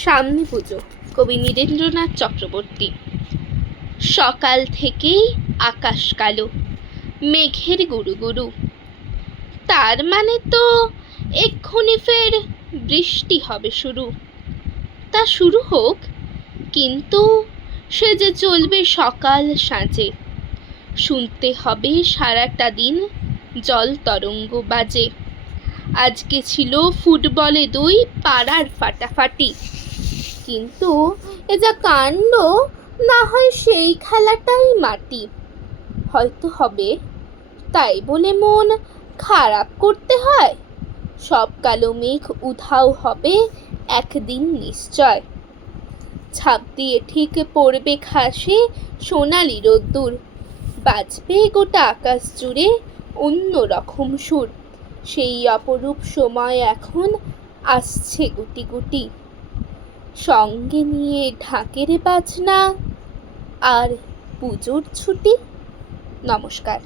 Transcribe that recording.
সামনে পুজো। কবি নীরেন্দ্রনাথ চক্রবর্তী। সকাল থেকেই আকাশ কালো, মেঘের গুরু গুরু। তার মানে তো এক্ষুনি ফের বৃষ্টি হবে শুরু। তা শুরু হোক, কিন্তু সে যে চলবে সকাল সাঁঝে। শুনতে হবে সারাটা দিন জল তরঙ্গ বাজে। আজকে ছিল ফুটবলে দুই পাড়ার ফাটাফাটি, কিন্তু এ যা কাণ্ড, না হয় সেই খেলাটাই মাটি। হয়তো হবে, তাই বলে মন খারাপ করতে হয়? সব কালো মেঘ উধাও হবে একদিন নিশ্চয়। ছাপ দিয়ে ঠিক পড়বে ঘাসে সোনালি রোদ্দুর। বাজবে গোটা আকাশ জুড়ে অন্য রকম সুর। সেই অপরূপ সময় এখন আসছে গুটি গুটি, সঙ্গে নিয়ে ঢাকের বাজনা আর পুজোর ছুটি। নমস্কার।